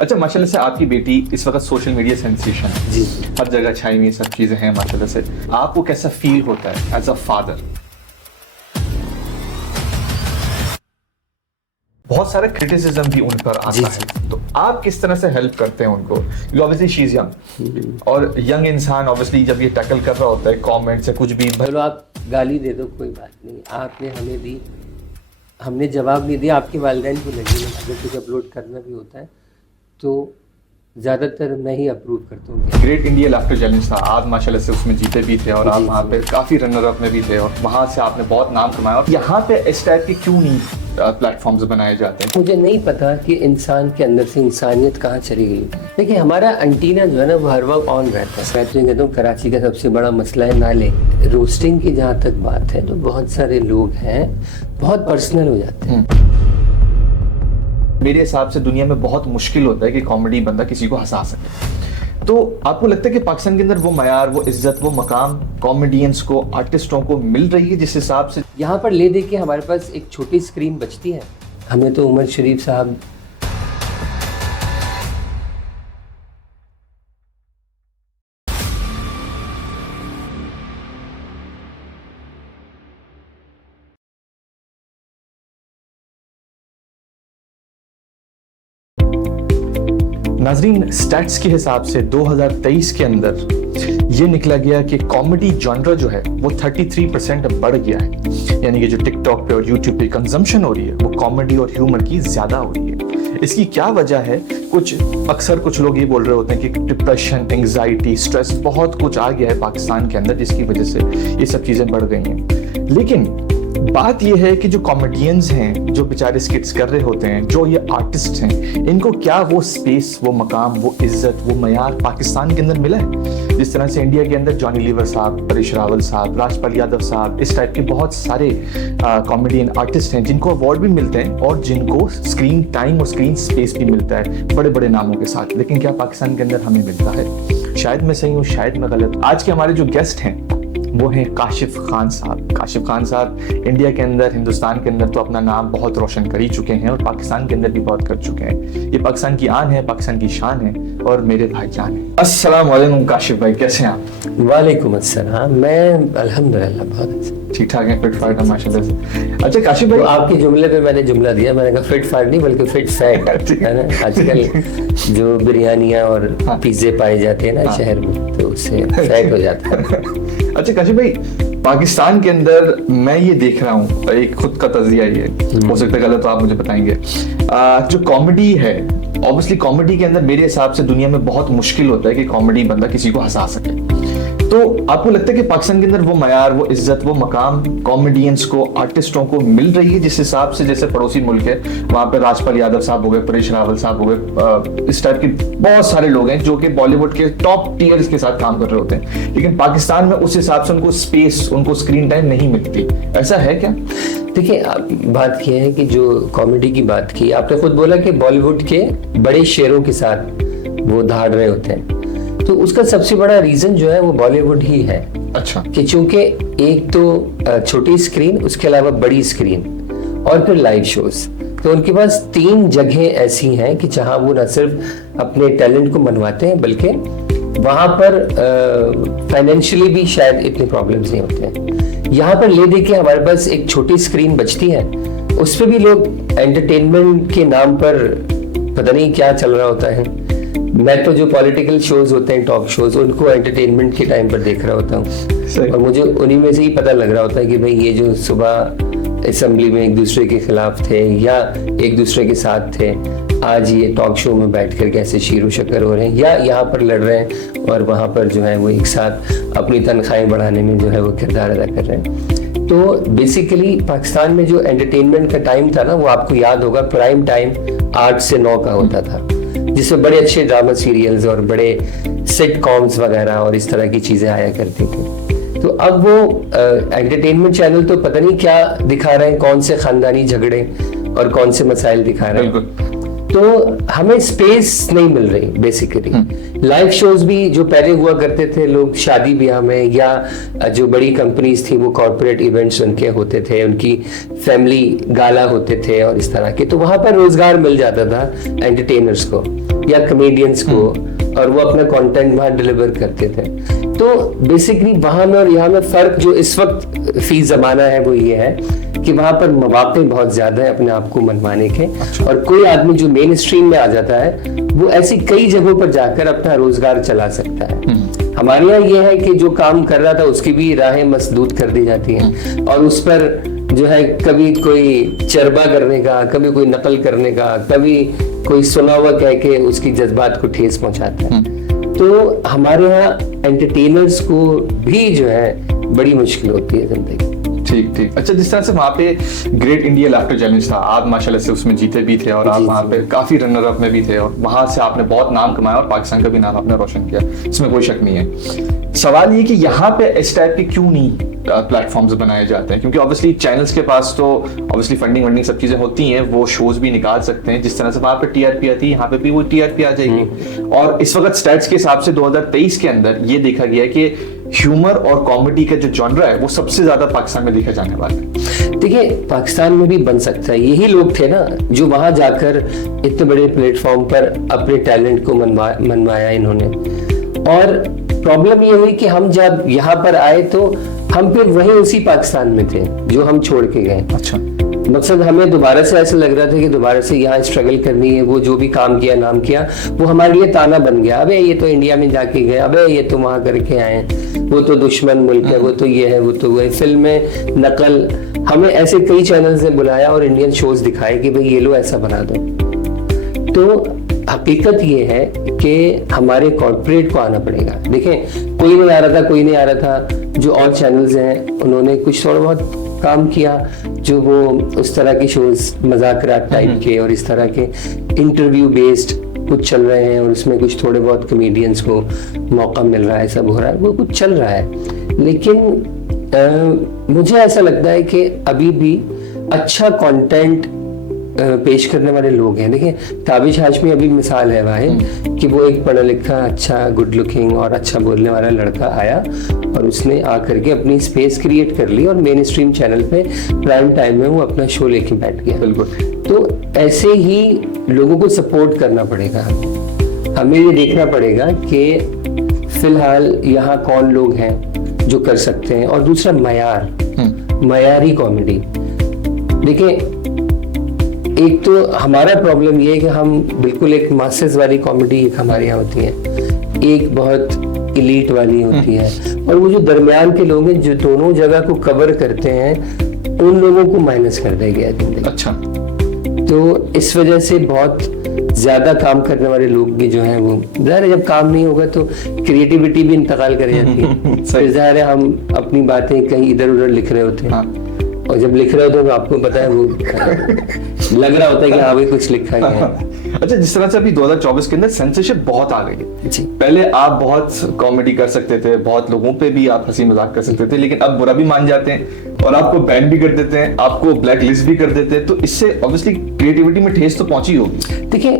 अच्छा, माशाल्लाह से आपकी बेटी इस वक्त सोशल मीडिया सेंसेशन है, जी हर जगह छाई हुई सब चीजें हैं माशाल्लाह से। आपको कैसा फील होता है एज अ फादर? बहुत सारा क्रिटिसिज्म भी उन पर आता है, तो आप किस तरह से हेल्प करते हैं उनको? ऑब्वियसली शी इज यंग, और यंग इंसान ऑब्वियसली जब ये टैकल कर रहा होता है कमेंट से कुछ भी, चलो आप गाली दे दो कोई बात नहीं, आपने हमें दी, हमने जवाब नहीं दिया, आपके वालिदैन को लगी ना। अगर कुछ अपलोड करना भी होता है तो ज़्यादातर मैं ही अप्रूव करता हूँ। ग्रेट इंडिया लाफ्टर चैलेंज था, आप माशाल्लाह से उसमें जीते भी थे और आप वहाँ पे काफ़ी रनर अप में भी थे और वहाँ से आपने बहुत नाम कमाया। और यहाँ पे इस टाइप के क्यों नहीं प्लेटफॉर्म्स बनाए जाते हैं? मुझे नहीं पता कि इंसान के अंदर से इंसानियत कहाँ चली गई। देखिए हमारा एंटीना जो है ना वो हर वक्त ऑन रहता है। मैं तो कहता हूँ कराची का सबसे बड़ा मसला है नाले। रोस्टिंग की जहाँ तक बात है तो बहुत सारे लोग हैं बहुत पर्सनल हो जाते हैं। मेरे हिसाब से दुनिया में बहुत मुश्किल होता है कि कॉमेडी बंदा किसी को हंसा सके। तो आपको लगता है कि पाकिस्तान के अंदर वो मयार, वो इज्जत, वो मकाम कॉमेडियंस को, आर्टिस्टों को मिल रही है जिस हिसाब से? यहाँ पर ले दे के हमारे पास एक छोटी स्क्रीन बचती है। हमें तो उमर शरीफ साहब नाजरीन, स्टैट्स के हिसाब से 2023 के अंदर ये निकला गया कि कॉमेडी जॉनरा जो है वो 33% बढ़ गया है। यानी कि जो टिकटॉक पे और यूट्यूब पे कंजम्पशन हो रही है वो कॉमेडी और ह्यूमर की ज्यादा हो रही है। इसकी क्या वजह है? कुछ लोग ये बोल रहे होते हैं कि डिप्रेशन, एंग्जाइटी, स्ट्रेस, बहुत कुछ आ गया है पाकिस्तान के अंदर जिसकी वजह से ये सब चीजें बढ़ गई हैं। लेकिन बात यह है कि जो कॉमेडियंस हैं, जो बेचारे स्किट्स कर रहे होते हैं, जो ये आर्टिस्ट हैं, इनको क्या वो स्पेस, वो मकाम, वो इज्जत, वो मयार पाकिस्तान के अंदर मिला है? जिस तरह से इंडिया के अंदर जॉनी लीवर साहब, परेश रावल साहब, राजपाल यादव साहब, इस टाइप के बहुत सारे कॉमेडियन आर्टिस्ट हैं जिनको अवार्ड भी मिलते हैं और जिनको स्क्रीन टाइम और स्क्रीन स्पेस भी मिलता है बड़े बड़े नामों के साथ। लेकिन क्या पाकिस्तान के अंदर हमें मिलता है? शायद मैं सही हूँ, शायद मैं गलत। आज के हमारे जो गेस्ट हैं वो हैं काशिफ खान साहब। काशिफ खान साहब इंडिया के अंदर, हिंदुस्तान के अंदर तो अपना नाम बहुत रोशन कर ही चुके हैं और पाकिस्तान के अंदर भी बहुत कर चुके हैं। ये पाकिस्तान की आन है, पाकिस्तान की शान है और मेरे भाईजान है। अस्सलाम वालेकुम काशिफ भाई, कैसे हैं आप? वालेकुम अस्सलाम, मैं अल्हम्दुलिल्लाह बहुत ठीक ठाक है, फिट फाट है माशाल्लाह से। अच्छा काशिफ भाई, तो आपके जुमले पे मैंने जुमला दिया, मैंने कहा फिट फाट नहीं बल्कि फिट फैट है ना। आजकल जो बिरयानियाँ और पिज्जे पाए जाते हैं ना शहर में, तो उससे फैट हो जाता है। अच्छा काशिफ भाई, पाकिस्तान के अंदर मैं ये देख रहा हूँ, एक खुद का तजिया ये हो सकता है गलत, तो आप मुझे बताएंगे। जो कॉमेडी है, ऑब्वियसली कॉमेडी के अंदर मेरे हिसाब से दुनिया में बहुत मुश्किल होता है कि कॉमेडी बंदा किसी को हंसा सके। तो आपको लगता है कि पाकिस्तान के अंदर वो मयार, वो इज्जत, वो मकाम कॉमेडियंस को, आर्टिस्टों को मिल रही है जिस हिसाब से? जैसे पड़ोसी मुल्क है, वहां पे राजपाल यादव साहब हो गए, परेश रावल साहब हो गए, इस टाइप के बहुत सारे लोग हैं जो कि बॉलीवुड के टॉप टीयर्स के साथ काम कर रहे होते हैं, लेकिन पाकिस्तान में उस हिसाब से उनको स्पेस, उनको स्क्रीन टाइम नहीं मिलती। ऐसा है क्या? देखिए बात यह है कि जो कॉमेडी की बात की आपने, खुद बोला कि बॉलीवुड के बड़े शेरों के साथ वो धाड़ रहे होते हैं, तो उसका सबसे बड़ा रीजन जो है वो बॉलीवुड ही है। अच्छा, कि चूंकि एक तो छोटी स्क्रीन, उसके अलावा बड़ी स्क्रीन और फिर लाइव शोज, तो उनके पास 3 जगह ऐसी हैं कि जहां वो न सिर्फ अपने टैलेंट को मनवाते हैं बल्कि वहां पर फाइनेंशियली भी शायद इतने प्रॉब्लम्स नहीं होते हैं। यहाँ पर ले दे के हमारे पास एक छोटी स्क्रीन बचती है, उस पर भी लोग एंटरटेनमेंट के नाम पर पता नहीं क्या चल रहा होता है। मैं तो जो पॉलिटिकल शोज होते हैं, टॉक शोज, उनको एंटरटेनमेंट के टाइम पर देख रहा होता हूँ और मुझे उन्हीं में से ही पता लग रहा होता है कि भाई ये जो सुबह असेंबली में एक दूसरे के खिलाफ थे या एक दूसरे के साथ थे, आज ये टॉक शो में बैठकर कैसे शीरो शक्कर हो रहे हैं या यहाँ पर लड़ रहे हैं और वहाँ पर जो है वो एक साथ अपनी तनख्वाहें बढ़ाने में जो है वो किरदार अदा कर रहे हैं। तो बेसिकली पाकिस्तान में जो एंटरटेनमेंट का टाइम था ना, वो आपको याद होगा प्राइम टाइम 8 से 9 का होता था, जिसमें बड़े अच्छे ड्रामा सीरियल्स और बड़े सिटकॉम्स वगैरह और इस तरह की चीजें आया करती थी। तो अब वो एंटरटेनमेंट चैनल तो पता नहीं क्या दिखा रहे हैं, कौन से खानदानी झगड़े और कौन से मसाइल दिखा रहे हैं, तो हमें स्पेस नहीं मिल रही बेसिकली। लाइव शोज भी जो पहले हुआ करते थे, लोग शादी ब्याह में या जो बड़ी कंपनीज थी वो कॉर्पोरेट इवेंट्स उनके होते थे, उनकी फैमिली गाला होते थे और इस तरह के, तो वहां पर रोजगार मिल जाता था एंटरटेनर्स को। या कमेडियंस को, और वो अपना कंटेंट वहाँ डिलीवर करते थे। तो बेसिकली वहाँ में और यहाँ में फर्क जो इस वक्त फी जमाना है वो ये है कि वहाँ पर मौके बहुत ज्यादा है अपने आप को मनवाने के। और कोई आदमी जो मेन स्ट्रीम में आ जाता है वो ऐसी कई जगहों पर जाकर अपना रोजगार चला सकता है। हमारे यहाँ ये है कि जो काम कर रहा था उसकी भी राहें मसदूद कर दी जाती हैं, और उस पर जो है कभी कोई चरबा करने का, कभी कोई नकल करने का, कभी कोई सुना हुआ कह के उसकी जज्बात को ठेस पहुंचाता है। तो हमारे यहाँ एंटरटेनर्स को भी जो है बड़ी मुश्किल होती है जिंदगी। ठीक ठीक। अच्छा, जिस तरह से वहाँ पे ग्रेट इंडिया लाफ्टर चैलेंज था, आप माशाल्लाह से उसमें जीते भी थे और आप वहाँ पे काफी रनर अप में भी थे, और वहाँ से आपने बहुत नाम कमाया और पाकिस्तान का भी नाम आपने रोशन किया, इसमें कोई शक नहीं है। सवाल ये कि यहाँ पे इस टाइप के क्यों नहीं प्लेटफॉर्म्स बनाए जाते हैं? क्योंकि ऑब्वियसली चैनल्स के पास तो ऑब्वियसली फंडिंग सब चीजें होती हैं, वो शोज भी निकाल सकते हैं। जिस तरह से वहाँ पे टीआरपी आती है, यहाँ पे भी वो टीआरपी आ जाएगी। और इस वक्त स्टैट्स के हिसाब से 2023 के अंदर ये देखा गया है कि ह्यूमर और कॉमेडी का जो जॉनरा है वो सबसे ज्यादा पाकिस्तान में देखा जाने वाला है। देखिए, पाकिस्तान में भी बन सकता है। यही लोग थे ना जो वहां जाकर इतने बड़े प्लेटफॉर्म पर अपने टैलेंट को मनवाया इन्होंने। और प्रॉब्लम ये हुई कि हम जब यहाँ पर आए तो हम फिर वहीं उसी पाकिस्तान में थे जो हम छोड़ के गए। अच्छा। मकसद हमें दोबारा से ऐसा लग रहा था कि दोबारा से यहाँ स्ट्रगल करनी है। वो जो भी काम किया, नाम किया, वो हमारे लिए ताना बन गया। अबे ये तो इंडिया में जाके गए, अबे ये तो वहां करके आए, वो तो दुश्मन मुल्क है, वो तो ये है, वो तो वो है। फिल्म में नकल, हमें ऐसे कई चैनल्स ने बुलाया और इंडियन शोज दिखाए कि भाई ये लो ऐसा बना दो। तो हकीकत ये है कि हमारे कॉर्पोरेट को आना पड़ेगा। देखें, कोई नहीं आ रहा था, कोई नहीं आ रहा था। जो और चैनल्स हैं उन्होंने कुछ थोड़ा बहुत काम किया, जो वो उस तरह के शोज मजाकरात टाइप के और इस तरह के इंटरव्यू बेस्ड कुछ चल रहे हैं, और उसमें कुछ थोड़े बहुत कमेडियंस को मौका मिल रहा है, सब हो रहा है, वो कुछ चल रहा है। लेकिन मुझे ऐसा लगता है कि अभी भी अच्छा कंटेंट पेश करने वाले लोग हैं। देखिए, ताबिश हाशमी अभी मिसाल है वाहिद कि वो एक पढ़ा लिखा, अच्छा, गुड लुकिंग और अच्छा बोलने वाला लड़का आया और उसने आकर के अपनी स्पेस क्रिएट कर ली और मेन स्ट्रीम चैनल पे प्राइम टाइम में वो अपना शो लेके बैठ गया। बिल्कुल। तो ऐसे ही लोगों को सपोर्ट करना पड़ेगा। हमें ये देखना पड़ेगा कि फिलहाल यहाँ कौन लोग हैं जो कर सकते हैं, और दूसरा मयारी कॉमेडी। देखिए, एक तो हमारा प्रॉब्लम ये है कि हम बिल्कुल एक मासेस वाली कॉमेडी एक हमारे यहाँ होती है, एक बहुत इलीट वाली होती है, और वो जो दरमियान के लोग हैं जो दोनों जगह को कवर करते हैं, उन लोगों को माइनस कर दिया गया जिंदगी। अच्छा। तो इस वजह से बहुत ज्यादा काम करने वाले लोग भी जो हैं वो, ज़ाहिर है जब काम नहीं होगा तो क्रिएटिविटी भी इंतकाल कर जाती है। फिर ज़ाहिर है हम अपनी बातें कहीं इधर उधर लिख रहे होते हैं, और जब लिख रहे होते हैं तो आपको पता है वो लग रहा होता है कि हाँ भाई कुछ लिखा ही है। अच्छा, जिस तरह से अभी 2024 के अंदर सेंसरशिप बहुत आ गई है जी। पहले आप बहुत कॉमेडी कर सकते थे, बहुत लोगों पे भी आप हंसी मजाक कर सकते थे, लेकिन अब बुरा भी मान जाते हैं और आपको बैन भी कर देते हैं, आपको ब्लैक लिस्ट भी कर देते हैं। तो इससे ऑब्वियसली क्रिएटिविटी में ठेस तो पहुंची होगी। देखिए,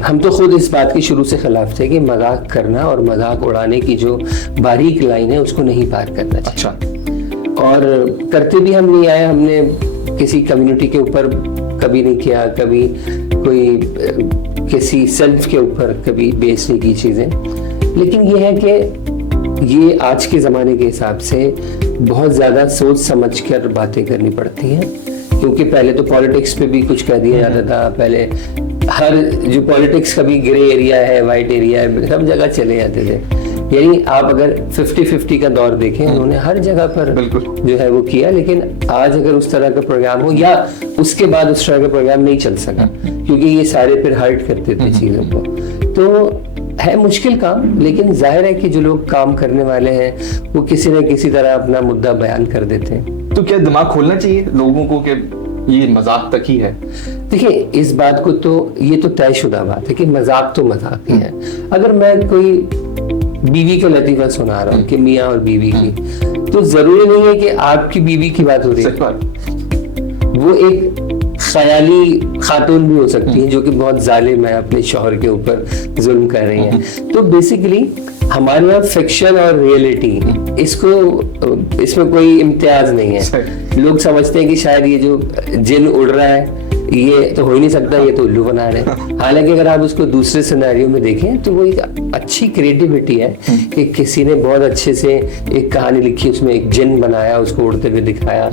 हम तो खुद इस बात के शुरू से खिलाफ थे कि मजाक करना और मजाक उड़ाने की जो बारीक लाइन है उसको नहीं पार करना चाहिए। अच्छा। और करते भी हम नहीं आए, हमने किसी कम्युनिटी के ऊपर कभी नहीं किया, कभी कोई किसी सेल्फ के ऊपर कभी बेस नहीं की चीजें। लेकिन ये है कि ये आज के ज़माने के हिसाब से बहुत ज़्यादा सोच समझ कर बातें करनी पड़ती हैं, क्योंकि पहले तो पॉलिटिक्स पे भी कुछ कह दिया जाता था। पहले हर जो पॉलिटिक्स का भी ग्रे एरिया है, वाइट एरिया है, सब जगह चले जाते थे। यानी आप अगर 50-50 का दौर देखें, उन्होंने हर जगह पर जो है वो किया। लेकिन आज अगर उस तरह का प्रोग्राम हो या उसके बाद उस तरह का प्रोग्राम नहीं चल सका, क्योंकि ये सारे फिर हर्ट करते थे चीज़ों को। तो है मुश्किल काम, लेकिन जाहिर है कि जो लोग काम करने वाले हैं वो किसी न किसी तरह अपना मुद्दा बयान कर देते हैं। तो क्या दिमाग खोलना चाहिए लोगों को कि ये मजाक तक ही है? देखिए, इस बात को तो ये तो तयशुदा बात है कि मजाक तो मजाक ही है। अगर मैं कोई बीवी का लतीफा सुना रहा हूँ कि मियाँ और बीवी की, तो जरूरी नहीं है कि आपकी बीवी की बात हो रही है। वो एक ख्याली खातून भी हो सकती है जो कि बहुत जालिम है, अपने शौहर के ऊपर जुल्म कर रही है। तो बेसिकली हमारे यहाँ फिक्शन और रियलिटी, इसमें कोई इम्तियाज नहीं है। लोग समझते हैं कि शायद ये जो जिन उड़ रहा है ये तो हो ही नहीं सकता, ये तो उल्लू बना रहे हैं। हालांकि अगर आप उसको दूसरे सिनेरियो में देखें तो वो एक अच्छी क्रिएटिविटी है कि किसी ने बहुत अच्छे से एक कहानी लिखी, उसमें एक जिन बनाया, उसको उड़ते हुए दिखाया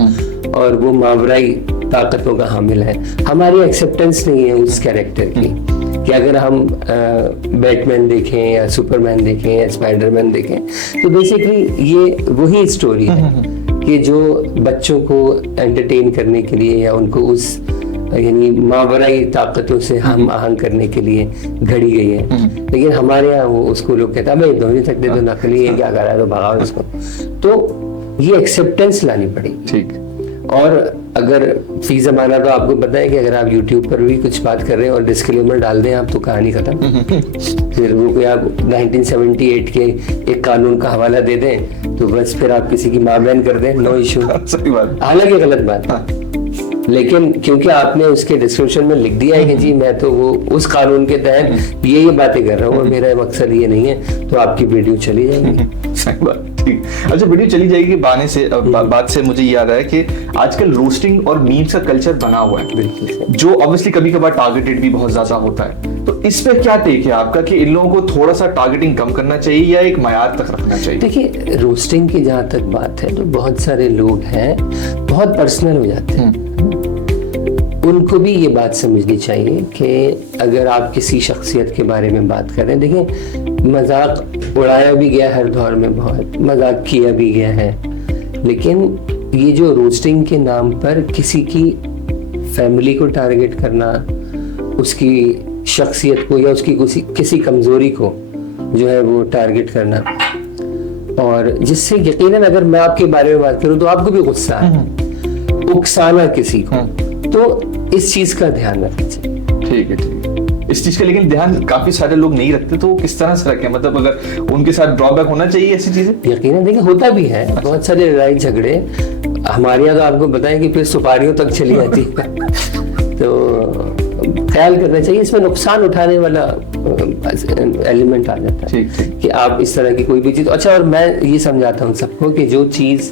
और वो मावराई ताकतों का हामिल है। हमारी एक्सेप्टेंस नहीं है उस कैरेक्टर की कि अगर हम बैटमैन देखें या सुपरमैन देखें या स्पाइडरमैन देखें तो बेसिकली ये वही स्टोरी है कि जो बच्चों को एंटरटेन करने के लिए या उनको उस यानी मावराई ताकतों से हम आहंग करने के लिए घड़ी गई है। लेकिन हमारे यहाँ वो उसको लोग कहते हैं भाई नहीं सकते तो नकली है, क्या कर रहा है तो भगाओ इसको। तो ये एक्सेप्टेंस लानी पड़ेगी। ठीक। और अगर फी जमाना तो आपको पता है कि अगर आप YouTube पर भी कुछ बात कर रहे हैं और डिस्क्लेमर डाल दें आप तो कहानी खत्म। फिर वो कोई आप 1978 के एक कानून का हवाला दे दें तो बस फिर आप किसी की मां बहन कर दें, नो इशू। सही बात। हालांकि गलत बात, लेकिन क्योंकि आपने उसके डिस्क्रिप्शन में लिख दिया है कि जी मैं तो वो उस कानून के तहत ये बातें कर रहा हूँ और मेरा मकसद ये नहीं है, तो आपकी वीडियो चली जाएगी। सही बात। ठीक। अच्छा, वीडियो चली जाएगी बात से मुझे याद आया कि आजकल रोस्टिंग और मीम्स का कल्चर बना हुआ है, बिल्कुल, जो ऑब्वियसली कभी कभार टारगेटेड भी बहुत ज्यादा होता है। तो इस पे क्या टेक है आपका कि इन लोगों को थोड़ा सा टारगेटिंग कम करना चाहिए या एक मयार तक रखना चाहिए? देखिए, रोस्टिंग की जहाँ तक बात है तो बहुत सारे लोग हैं बहुत पर्सनल हो जाते हैं। उनको भी ये बात समझनी चाहिए कि अगर आप किसी शख्सियत के बारे में बात कर रहे हैं, देखिए मजाक उड़ाया भी गया हर दौर में, बहुत मजाक किया भी गया है, लेकिन ये जो रोस्टिंग के नाम पर किसी की फैमिली को टारगेट करना, उसकी शख्सियत को या उसकी किसी कमजोरी को जो है वो टारगेट करना, और जिससे यकीनन अगर मैं आपके बारे में बात करूं तो आपको भी गुस्सा है, उकसाना किसी को, तो इस चीज का ध्यान रखना चाहिए। ठीक है, ठीक है। इस चीज का लेकिन ध्यान काफी सारे लोग नहीं रखते, तो किस तरह से रखें? मतलब अगर उनके साथ ड्रॉबैक होना चाहिए ऐसी चीजें? यकीनन देखिए होता भी है, बहुत सारे लड़ाई झगड़े हमारे यहाँ तो आपको बताएं कि फिर सुपारियों तक चली जाती है। तो ख्याल करना चाहिए, इसमें नुकसान उठाने वाला एलिमेंट आ जाता है। ठीक, ठीक। कि आप इस तरह की कोई भी चीज, अच्छा, और मैं ये समझाता हूँ सबको कि जो चीज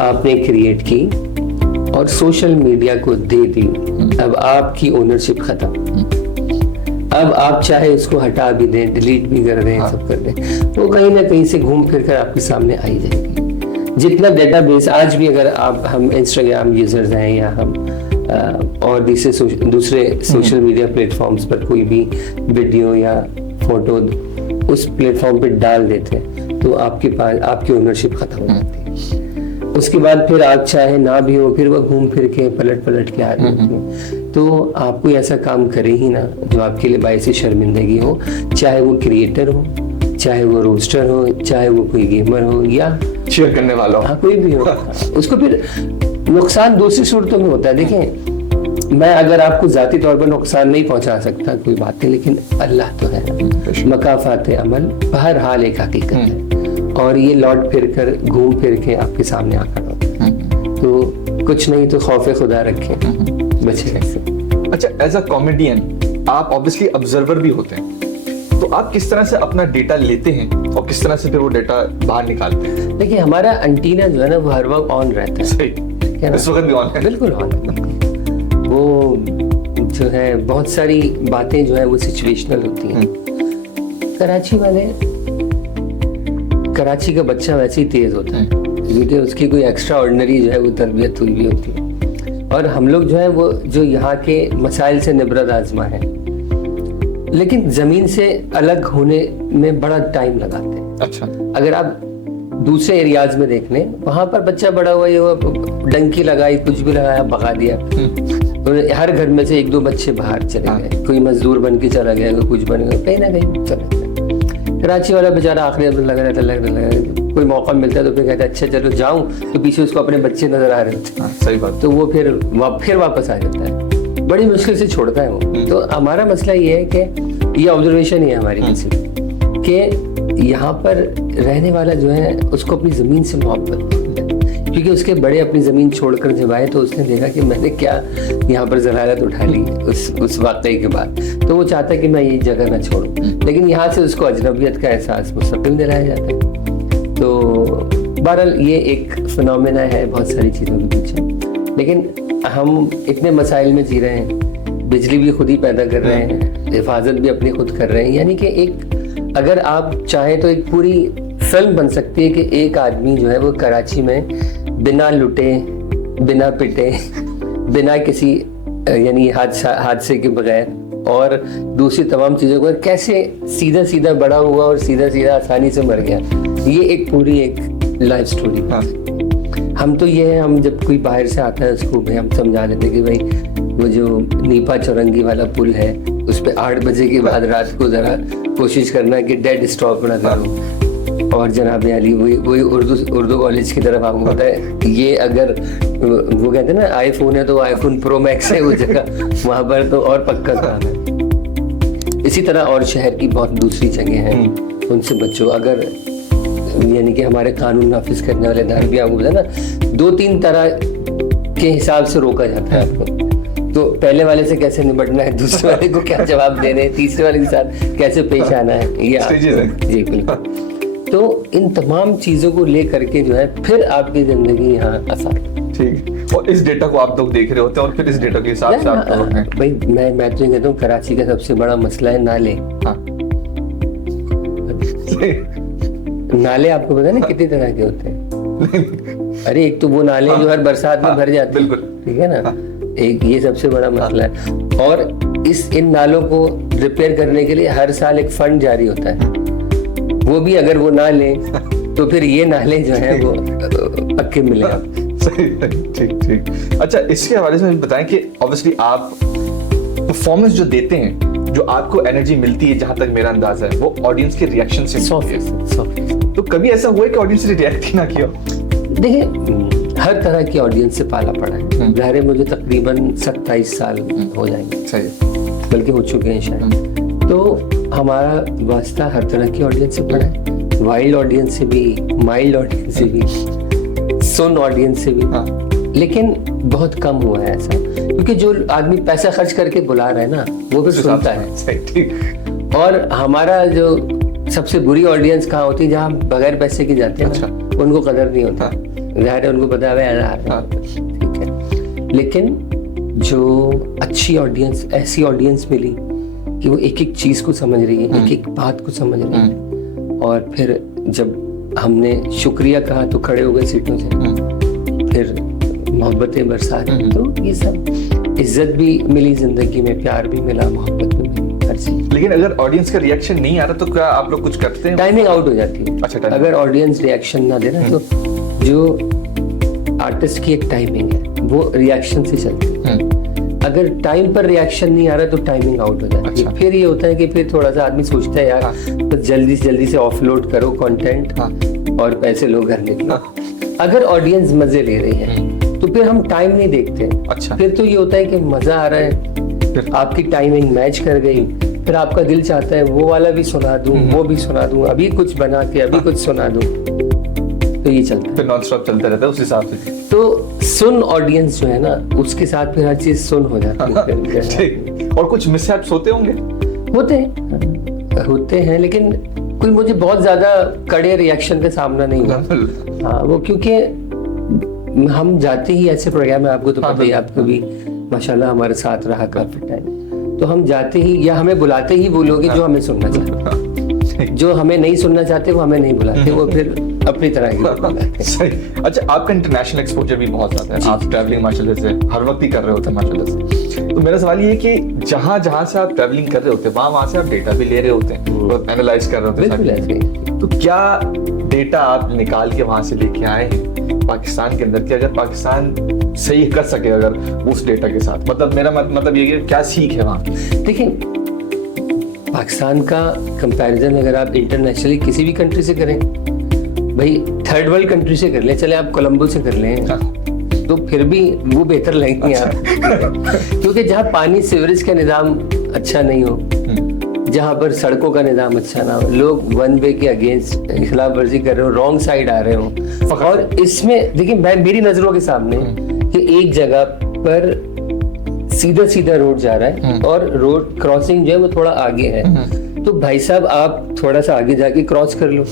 आपने क्रिएट की और सोशल मीडिया को दे दी, अब आपकी ओनरशिप खत्म। अब आप चाहे उसको हटा भी दें, डिलीट भी कर दें, सब कर दें, वो कहीं ना कहीं से घूम फिर कर आपके सामने आई जाएगी। जितना डेटाबेस आज भी, अगर आप हम इंस्टाग्राम यूजर्स हैं या हम और दूसरे सोशल मीडिया प्लेटफॉर्म्स पर कोई भी वीडियो या फोटो उस प्लेटफॉर्म पे डाल देते हैं तो आपके पास आपकी ओनरशिप खत्म हो जाती है। उसके बाद फिर आप चाहे ना भी हो, फिर वो घूम फिर के पलट के आ जाती है। तो आप कोई ऐसा काम करे ही ना जो आपके लिए बायस शर्मिंदगी हो, चाहे वो क्रिएटर हो, चाहे वो रोस्टर हो, चाहे वो कोई गेमर हो या शेयर करने वाला हो, हाँ कोई भी हो। उसको फिर नुकसान दूसरी सूरतों में होता है। देखें, मैं अगर आपको जाती तौर पर नुकसान नहीं पहुंचा सकता कोई बात नहीं, लेकिन अल्लाह तो है, मकाफात अमल बहरहाल एक हकीकत है, और ये लौट फिर कर घूम फिर के आपके सामने आकर होता है। तो कुछ नहीं तो खौफे खुदा रखें, बचे रखें। अच्छा, एज अ कॉमेडियन आप ऑब्वियसली ऑब्जर्वर भी होते हैं, तो आप किस तरह से अपना डेटा लेते हैं और किस तरह से फिर वो डेटा बाहर निकालते हैं? देखिए, हमारा एंटीना जो है ना वो हर वक्त ऑन रहता है। सही, इस वक्त भी ऑन है। बिल्कुल ऑन है। वो जो है बहुत सारी बातें जो है वो सिचुएशनल होती हैं। कराची का बच्चा वैसे ही तेज होता है क्योंकि उसकी कोई एक्स्ट्रा ऑर्डिनरी जो है वो तरबियत हुई भी होती है, और हम लोग जो है वो जो यहाँ के मसाइल से निबरत आजमा है, लेकिन जमीन से अलग होने में बड़ा टाइम लगाते हैं। अच्छा, अगर आप दूसरे एरियाज में देख लें, वहां पर बच्चा बड़ा हुआ, ये डंकी लगाई, कुछ भी लगाया, भगा दिया, तो हर घर में से एक दो बच्चे बाहर चले गए, कोई मजदूर बन के चला गया, कोई कुछ बन गया, कहीं ना कहीं चले गए। कराची वाला बेचारा आखिरी में लगा रहता, कोई मौका मिलता है तो फिर कहता है अच्छा चलो जाऊं, तो पीछे उसको अपने बच्चे नजर आ रहे थे। सही बात। तो वो फिर वापस आ जाता है, बड़ी मुश्किल से छोड़ता है वो। तो हमारा मसला ये है कि ये ऑब्जर्वेशन ही है हमारी कि यहाँ पर रहने वाला जो है उसको अपनी ज़मीन से मोहब्बत, क्योंकि उसके बड़े अपनी ज़मीन छोड़कर जब आए तो उसने देखा कि मैंने क्या यहाँ पर ज़लालत उठा ली उस वाक़ई के बाद, तो वो चाहता है कि मैं ये जगह ना छोड़ूं, लेकिन यहाँ से उसको अजनबियत का एहसास मुस्तकिल दिलाया जाता है। तो बहरहाल ये एक फिनोमेना है बहुत सारी चीज़ों के पीछे, लेकिन हम इतने मसाइल में जी रहे हैं बिजली भी खुद ही पैदा कर रहे हैं, हिफाजत भी अपनी खुद कर रहे हैं। यानी कि एक, अगर आप चाहें तो एक पूरी फिल्म बन सकती है कि एक आदमी जो है वो कराची में बिना लुटे, बिना पिटे, बिना किसी यानी हादसे के बगैर और दूसरी तमाम चीज़ों को कैसे सीधा सीधा बड़ा हुआ और सीधा सीधा आसानी से मर गया। ये एक पूरी एक लाइफ स्टोरी। हम तो ये है, हम जब कोई बाहर से आता है उसको भी हम समझा देते कि भाई वो जो नीपा चौरंगी वाला पुल है उस पर 8 बजे के बाद रात को ज़रा कोशिश करना कि डेड स्टॉप ना करो। और जनाब अली वही उर्दू कॉलेज की तरफ आपको पता है, ये अगर वो कहते हैं ना आईफोन है तो आईफोन प्रो मैक्स है वो जगह, वहाँ पर तो और पक्का काम है। इसी तरह और शहर की बहुत दूसरी जगह हैं, उनसे बच्चों। अगर यानी कि हमारे कानून नाफिज करने वाले इदारे भी आपको पता है ना, 2-3 तरह के हिसाब से रोका जाता है आपको। तो पहले वाले से कैसे निपटना है, दूसरे वाले को क्या जवाब देने, तीसरे वाले के साथ कैसे पेश आना है, ये जी बिल्कुल। तो इन तमाम चीजों को ले करके जो है फिर आपकी जिंदगी यहाँ आसान। ठीक। और इस डेटा को आप लोग देख रहे होते हैं और फिर इस डेटा के हिसाब से आप लोग हैं। भाई मैं तो कहता हूँ कराची का सबसे बड़ा मसला है नाले। हाँ। नाले आपको पता है ना कितनी तरह के होते हैं? अरे एक तो वो नाले जो हर बरसात में भर जाते हैं, ठीक है ना, एक ये सबसे बड़ा मसला है। और इन नालों को रिपेयर करने के लिए हर साल एक फंड जारी होता है, वो भी अगर वो ना ले तो फिर ये नाले जो है वो पक्के मिले। ठीक। अच्छा, इसके हवाले से बताएं कि ऑब्वियसली आप परफॉर्मेंस जो देते हैं, जो आपको एनर्जी मिलती है, जहां तक मेरा अंदाजा है वो ऑडियंस के रिएक्शन से। 100%। तो कभी ऐसा हुआ है कि ऑडियंस ने रिएक्ट ही ना किया? देखिए, हर तरह की ऑडियंस से पाला पड़ा है। ज़ाहिर है मुझे तकरीबन 27 साल हो जाएंगे, सही, बल्कि हो चुके हैं शायद। तो हमारा वास्ता हर तरह की ऑडियंस से पड़ा है, वाइल्ड ऑडियंस से भी, माइल्ड ऑडियंस से भी, सुन ऑडियंस से भी। लेकिन बहुत कम हुआ है ऐसा, क्योंकि जो आदमी पैसा खर्च करके बुला रहा है ना वो भी सुनता है। और हमारा जो सबसे बुरी ऑडियंस कहाँ होती है, जहाँ बगैर पैसे की जाते हैं। अच्छा। उनको कदर नहीं होता, ज़ाहिर है उनको पता है, ठीक है। लेकिन जो अच्छी ऑडियंस, ऐसी ऑडियंस मिली कि वो एक एक चीज को समझ रही है, एक एक बात को समझ रही है। और फिर जब हमने शुक्रिया कहा तो खड़े हो गए सीटों से, फिर मोहब्बतें बरसा रही। तो ये सब इज्जत भी मिली जिंदगी में, प्यार भी मिला, मोहब्बत भी मिली, हर चीज। लेकिन अगर ऑडियंस का रिएक्शन नहीं आ रहा तो क्या आप लोग कुछ करते हैं? टाइमिंग आउट हो जाती है। अच्छा, अगर ऑडियंस रिएक्शन ना दे रहा तो जो आर्टिस्ट की एक टाइमिंग है वो रिएक्शन से चलती है। अगर टाइम पर रिएक्शन नहीं आ रहा तो टाइमिंग आउट हो जाती है। अच्छा। फिर ये होता है कि फिर थोड़ा सा आदमी सोचता है यार तो जल्दी से जल्दी से ऑफलोड करो कंटेंट और पैसे लो घर निकलो। अगर ऑडियंस मजे ले रही है तो फिर हम टाइम नहीं देखते। अच्छा। फिर तो ये होता है कि मजा आ रहा है, आपकी टाइमिंग मैच कर गई, फिर आपका दिल चाहता है वो वाला भी सुना दूं, वो भी सुना दूं, अभी कुछ बना के अभी कुछ सुना दूं, तो ये चलता है, फिर नॉन स्टॉप चलता रहता है उस हिसाब से। तो सुन ऑडियंस जो है ना उसके साथ फिर हर चीज सुन हो जाती है। और कुछ मिसहैप्स होते होंगे? होते हैं लेकिन कोई मुझे बहुत ज्यादा कड़े रिएक्शन का सामना नहीं हुआ। हाँ, वो क्योंकि हम जाते ही ऐसे प्रोग्राम में, आपको तो पता ही, आपको भी माशाल्लाह हमारे साथ रहा काफी टाइम, तो हम जाते ही या हमें बुलाते ही वो लोग जो हमें सुनना चाहते, जो हमें नहीं सुनना चाहते वो हमें नहीं बुलाते, वो फिर अपनी तरह की। सही। अच्छा, आपका इंटरनेशनल एक्सपोजर भी बहुत ज्यादा है, आप ट्रैवलिंग माशाल्लाह से हर वक्त ही कर रहे होते हैं माशाल्लाह से। तो मेरा सवाल ये है कि जहाँ जहाँ से आप ट्रैवलिंग कर रहे होते हैं वहाँ से आप डेटा भी ले रहे होते हैं, एनालाइज कर रहे होते हैं, तो क्या डेटा आप निकाल के वहाँ से लेके आए हैं पाकिस्तान के अंदर कि अगर पाकिस्तान सही कर सके अगर उस डेटा के साथ? मतलब मेरा मतलब ये कि क्या सीख है वहाँ? देखिए, पाकिस्तान का कंपैरिजन अगर आप इंटरनेशनली किसी भी कंट्री से करें, भाई थर्ड वर्ल्ड कंट्री से कर लें, चले आप कोलंबो से कर लें, तो फिर भी वो बेहतर लगेंगे आप। क्योंकि जहाँ पानी सीवरेज का निज़ाम अच्छा नहीं हो, जहाँ पर सड़कों का निज़ाम अच्छा ना हो, लोग वन वे के अगेंस्ट खिलाफ वर्जी कर रहे हो, रॉन्ग साइड आ रहे हो, और इसमें देखिए मेरी नज़रों के सामने कि एक जगह पर सीधा सीधा रोड जा रहा है और रोड क्रॉसिंग जो है वो थोड़ा आगे है, तो भाई साहब आप थोड़ा सा आगे जाके क्रॉस कर लो,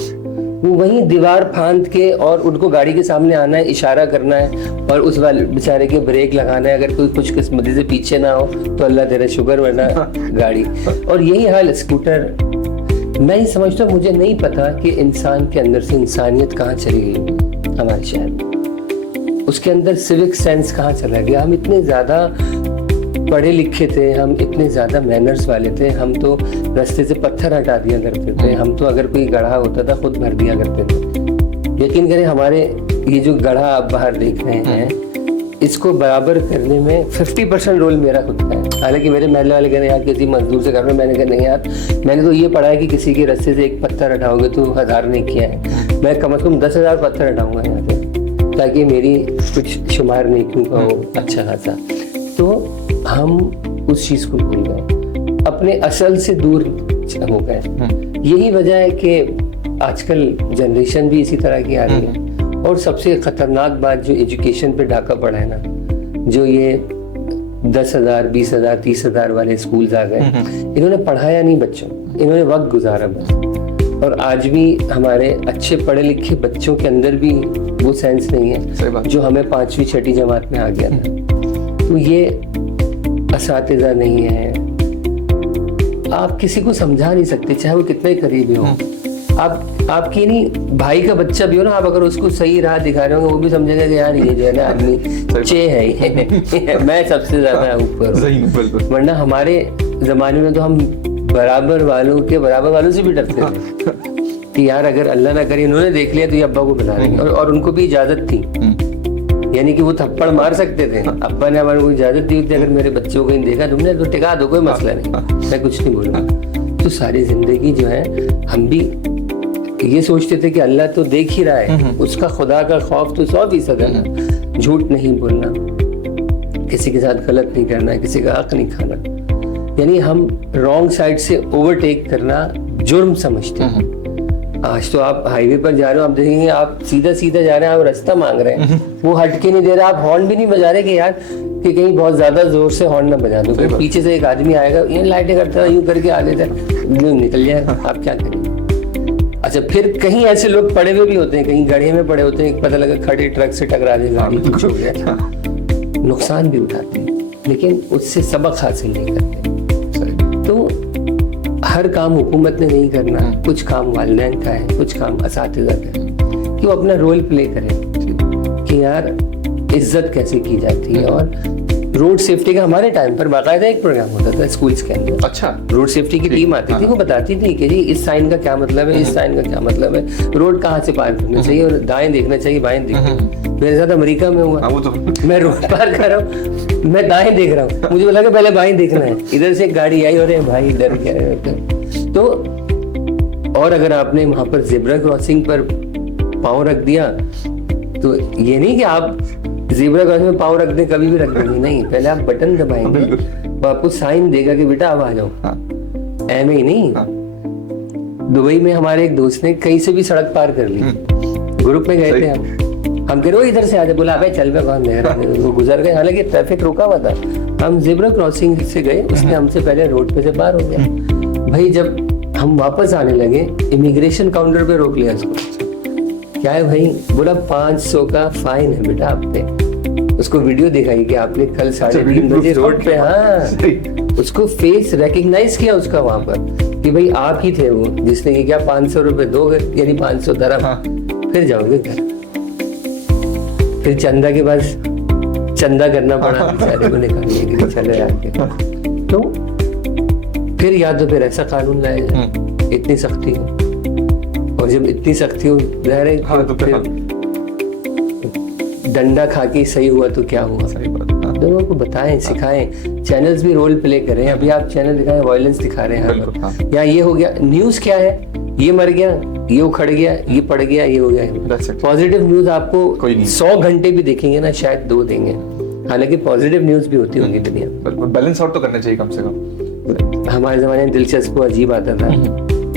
वो वहीं दीवार फांद के और उनको गाड़ी के सामने आना है, इशारा करना है और उस वाले बेचारे के ब्रेक लगाना है। अगर कोई कुछ किस्मती से पीछे ना हो तो अल्लाह तेरा शुक्र, वरना गाड़ी। और यही हाल स्कूटर। मैं ही समझता हूँ, मुझे नहीं पता कि इंसान के अंदर से इंसानियत कहाँ चली गई हमारे शहर में, उसके अंदर सिविक सेंस कहाँ चला गया। हम इतने ज़्यादा पढ़े लिखे थे, हम इतने ज़्यादा मैनर्स वाले थे, हम तो रास्ते से पत्थर हटा दिया करते थे, हम तो अगर कोई गड्ढा होता था खुद भर दिया करते थे। यकीन करें, हमारे ये जो गड्ढा आप बाहर देख रहे हैं, इसको बराबर करने में 50% रोल मेरा खुद का है। हालांकि मेरे महल्ले वाले कह रहे हैं यार किसी मजदूर से कर रहे हो, मैंने कहा नहीं यार, मैंने तो ये पढ़ा है कि किसी के रास्ते से एक पत्थर हटाओगे तो 1000 नहीं किया है, मैं कम से कम 10,000 पत्थर हटाऊंगा यहाँ से, ताकि मेरी कुछ शुमार नहीं का हो अच्छा खासा। तो हम उस चीज़ को भूल गए, अपने असल से दूर हो गए। यही वजह है कि आजकल जनरेशन भी इसी तरह की आ रही है। और सबसे खतरनाक बात जो एजुकेशन पे डाका पड़ा है ना, जो ये 10,000, 20,000, 30,000 वाले स्कूल्स आ गए, इन्होंने पढ़ाया नहीं बच्चों, इन्होंने वक्त गुजारा बस। और आज भी हमारे अच्छे पढ़े लिखे बच्चों के अंदर भी वो सेंस नहीं है जो हमें 5वीं 6ठी जमात में आ गया था। तो ये असातिज़ा नहीं है, आप किसी को समझा नहीं सकते, चाहे वो कितने करीबी हो। आपकी नहीं भाई का बच्चा भी हो ना, आप अगर उसको सही राह दिखा रहे होंगे, वो भी समझेगा कि यार ये जो है ना आदमी चे है ये मैं सबसे ज्यादा ऊपर। वरना हमारे जमाने में तो हम बराबर वालों से भी डरते थे कि यार अगर अल्लाह ना करे इन्होंने देख लिया तो ये अब्बा को बता देंगे। और उनको भी इजाजत थी, यानी कि वो थप्पड़ मार सकते थे। अब्बा ने हमारे को इजाजत दी थी, अगर मेरे बच्चे को कहीं देखा तुमने तो टिका दो, कोई मसला नहीं, मैं कुछ नहीं बोलूँगा। तो सारी जिंदगी जो है हम भी ये सोचते थे कि अल्लाह तो देख ही रहा है, उसका खुदा का खौफ तो 100% है ना। झूठ नहीं बोलना, किसी के साथ गलत नहीं करना, किसी का हक नहीं खाना, यानी हम रॉन्ग साइड से ओवरटेक करना जुर्म समझते हैं। आज तो आप हाईवे पर जा रहे हो, आप देखेंगे आप सीधा सीधा जा रहे हैं, आप रास्ता मांग रहे हैं, वो हट के नहीं दे रहा, आप हॉर्न भी नहीं बजा रहे कि यार कि कहीं बहुत ज्यादा जोर से हॉर्न ना बजा दो, पीछे से एक आदमी आएगा, ये लाइटें करता है, यूं करके आ लेता है, निकल जाएगा, आप क्या करेंगे। अच्छा, फिर कहीं ऐसे लोग पड़े हुए भी होते हैं, कहीं गड्ढे में पड़े होते हैं, पता लगा खड़े ट्रक से टकरा जाए, गाड़ी कुछ हो गया, नुकसान भी उठाते हैं, लेकिन उससे सबक हासिल नहीं करते। तो हर काम हुकूमत ने नहीं करना, कुछ काम वालिदैन का है, कुछ काम असातिज़ा का है, कि वो अपना रोल प्ले करें कि यार इज्जत कैसे की जाती है। और रोड सेफ्टी का हमारे टाइम पर बाकायदा एक प्रोग्राम होता था स्कूल्स के अंदर। अच्छा, रोड सेफ्टी की टीम आती थी, वो बताती थी कि जी इस साइन का क्या मतलब है, इस साइन का क्या मतलब है, रोड कहाँ से पार करना चाहिए और दाएं देखना चाहिए, बाएं देखना। मेरे साथ अमेरिका में हुआ, मैं रोड पार कर रहा हूँ, मैं दाएं देख रहा हूँ, मुझे लगा पहले बाएं देखना है, इधर से एक गाड़ी आई और भाई डर गया। तो और अगर आपने वहां पर जेब्रा क्रॉसिंग पर पाँव रख दिया तो ये नहीं कि आप ज़ेब्रा क्रॉसिंग में पाँव रख दें, कभी भी रख देंगे, नहीं, पहले आप बटन दबाएंगे, वो आपको साइन देगा कि बेटा अब आ जाओ। ऐमे ही नहीं, दुबई में हमारे एक दोस्त ने कहीं से भी सड़क पार कर ली, ग्रुप में गए थे हम कह रहे हो इधर से आ जाए, बोला अबे चल पे कौन दे रहा है, वो गुजर गए, हालांकि ट्रैफिक रुका हुआ था, हम ज़ेब्रा क्रॉसिंग से गए, उसने हमसे पहले रोड पे से पार हो गया। भाई जब हम वापस आने लगे, इमिग्रेशन काउंटर पे रोक लिया उसको, क्या है भाई, बोला 500 का फाइन है बेटा आप पे। उसको वीडियो दिखाई कि आपने कल 3:30 बजे रोड पे, हाँ, उसको फेस रिकॉग्नाइज किया उसका वहां पर कि भाई आप ही थे वो जिसने ये क्या 500 रुपए दोगे, यानी 500 दरहम, फिर जाओगे घर। फिर चंदा के पास चंदा करना पड़ा बेचारे को निकालने के लिए, चले जाके। तो फिर या तो फिर ऐसा कानून लाया जाए, इतनी सख्ती हो, और जब इतनी सख्ती हो रहे तो फिर डंडा खा के सही हुआ तो क्या हुआ। सही बात, लोगों को बताएं, सिखाएं, चैनल्स भी रोल प्ले करें। अभी आप चैनल दिखाएं, वायलेंस दिखा रहे हैं, या ये हो गया, न्यूज़ क्या है, ये मर गया, ये उखड़ गया, ये पड़ गया, ये हो गया। पॉजिटिव न्यूज़ आपको 100 घंटे भी देखेंगे ना, शायद 2 देंगे, हालांकि पॉजिटिव न्यूज़ भी होती होंगी दुनिया। बैलेंस आउट तो करना चाहिए कम से कम। हमारे ज़माने में दिलचस्प अजीब आता था,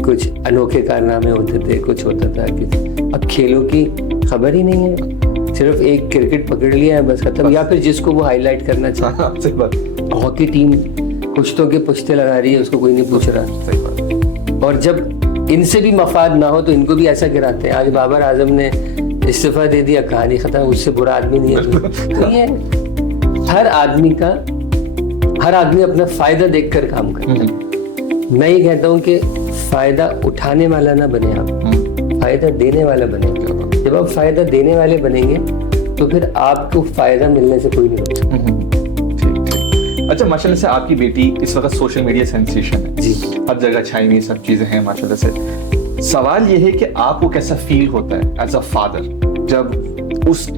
कुछ अनोखे कारनामे होते थे, कुछ होता था कि अब खेलों की खबर ही नहीं है, सिर्फ एक क्रिकेट पकड़ लिया है बस खत्म, या फिर जिसको वो हाईलाइट करना चाहिए। सही बात। हॉकी टीम पुश्तों के पुश्ते लगा रही है, उसको कोई नहीं पूछ रहा। सही बात। और जब इनसे भी मफाद ना हो तो इनको भी ऐसा गिराते हैं। आज बाबर आजम ने इस्तीफा दे दिया, कहानी खत्म, उससे बुरा आदमी नहीं है। तो ये हर आदमी अपना फायदा देखकर काम करता है। मैं ये कहता हूँ कि फायदा उठाने वाला ना बने आप, फायदा देने वाला बने। जब आप फायदा देने वाले बनेंगे तो फिर आपको फायदा मिलने से कोई नहीं रोकता। अच्छा, माशाल्लाह से आपकी बेटी इस वक्त सोशल मीडिया सेंसेशन है जी, हर जगह छाई सब चीजें हैं माशाल्लाह से। सवाल ये है कि आपको कैसा फील होता है एज अ फादर जब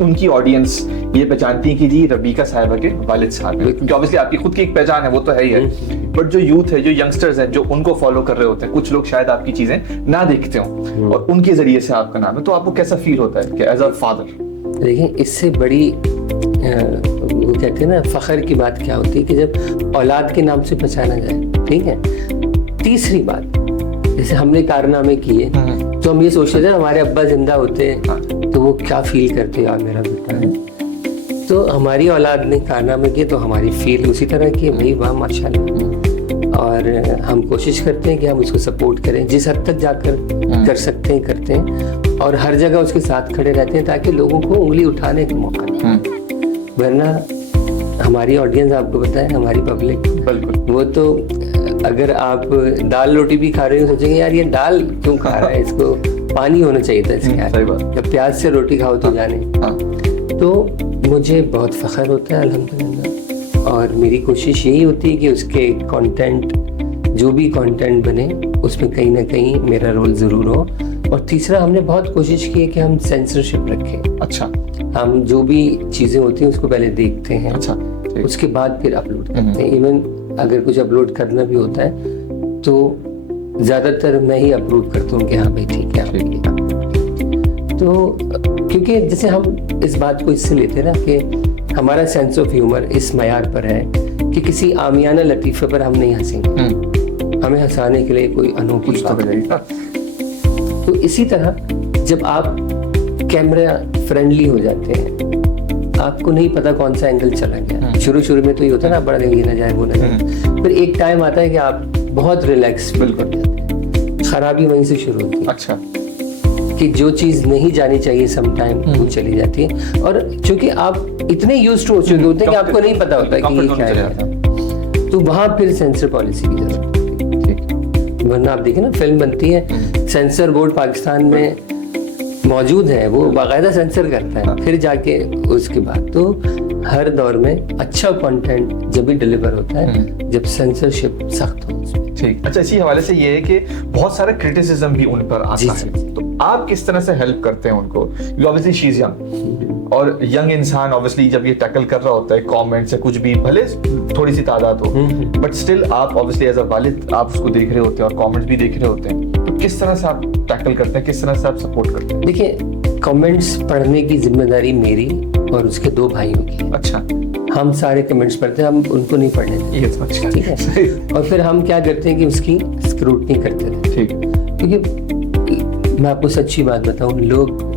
उनकी ऑडियंस ये पहचानती है कि जी रबीका साहिबा के वालिद साहब हैं, क्योंकि ऑब्वियसली आपकी खुद की एक पहचान है, वो तो है ही है, बट जो यूथ है, जो यंगस्टर्स हैं, जो उनको फॉलो कर रहे होते हैं, कुछ लोग शायद आपकी चीजें ना देखते हों और उनके जरिए से आपका नाम है, तो आपको कैसा फील होता है कि एज अ फादर? देखिए, इससे बड़ी वो कहते हैं ना फख्र की बात क्या होती है कि जब औलाद के नाम से पहचाना जाए। ठीक है, तीसरी बात, जैसे हमने कारनामे किए तो हम ये सोचते थे हमारे अब्बा जिंदा होते तो वो क्या फील करते, यार मेरा बेटा है। तो हमारी औलाद ने कारनामे किए तो हमारी फील उसी तरह की, भाई वाह माशाल्लाह। और हम कोशिश करते हैं कि हम उसको सपोर्ट करें, जिस हद तक जाकर कर सकते हैं करते हैं, और हर जगह उसके साथ खड़े रहते हैं ताकि लोगों को उंगली उठाने का मौका मिले। वरना हमारी ऑडियंस, आपको पता है, हमारी पब्लिक, वो तो अगर आप दाल रोटी भी खा रहे हो सोचेंगे यार ये दाल क्यों खा रहा है, इसको पानी होना चाहिए था इसके आगे, जब प्याज से रोटी खाओ तो जाने। तो मुझे बहुत फख्र होता है अल्हम्दुलिल्लाह, और मेरी कोशिश यही होती है कि उसके कंटेंट, जो भी कंटेंट बने उसमें कहीं ना कहीं मेरा रोल ज़रूर हो। और तीसरा, हमने बहुत कोशिश की है कि हम सेंसरशिप रखें। अच्छा, हम जो भी चीज़ें होती हैं उसको पहले देखते हैं, अच्छा, उसके बाद फिर अपलोड करते हैं। इवन अगर कुछ अपलोड करना भी होता है तो ज़्यादातर मैं ही अपलोड करता हूँ कि हाँ भाई ठीक है। तो क्योंकि जैसे हम इस बात को इससे लेते हैं ना कि हमारा सेंस ऑफ ह्यूमर इस मयार पर है कि किसी आमियाना लतीफ़े पर हम नहीं हंसेंगे, हमें हंसाने के लिए कोई अनोखी बात। तो इसी तरह जब आप कैमरा फ्रेंडली हो जाते हैं, आपको नहीं पता कौन सा एंगल चला गया। शुरू में तो ये होता है ना, बड़ा ये ना जाए वो ना जाए, फिर एक टाइम आता है कि आप बहुत रिलैक्स फील कर जाते हैं। खराबी वहीं से शुरू होती है। अच्छा, कि जो चीज़ नहीं जानी चाहिए सम टाइम वो चली जाती है, और चूंकि आप इतने यूज्ड हो चुके होते हैं कि आपको नहीं पता होता कि ये क्या है, तो वहाँ फिर सेंसर पॉलिसी की जरूरत है। वरना आप देखें ना, फिल्म बनती है, सेंसर बोर्ड पाकिस्तान में मौजूद है, वो बाकायदा सेंसर करता है, फिर जाके उसके बाद। तो हर दौर में अच्छा कंटेंट जब भी डिलीवर होता है जब सेंसरशिप सख्त हो उसमें। ठीक, अच्छा, इसी हवाले से ये है कि बहुत सारा क्रिटिसिज्म भी उन पर आता है, तो आप किस तरह से हेल्प करते हैं उनको? ऑब्वियसली शी इज यंग, और यंग इंसान ऑब्वियसली जब ये टैकल कर रहा होता है कमेंट से, कुछ भी भले थोड़ी सी तादाद हो, बट स्टिल आप ऑब्वियसली एज अ वालिद आप उसको देख रहे होते हैं और कमेंट्स भी देख रहे होते हैं, तो किस तरह से आप टैकल करते हैं, किस तरह से आप सपोर्ट करते हैं? देखिए, कमेंट्स पढ़ने की जिम्मेदारी मेरी और उसके 2 भाइयों की। अच्छा, हम सारे कमेंट्स पढ़ते हैं, हम उनको नहीं पढ़ने देते, ठीक है। और फिर हम क्या करते हैं कि उसकी स्क्रूटनी करते रहते हैं, क्योंकि मैं आपको सच्ची बात बताऊं, लोग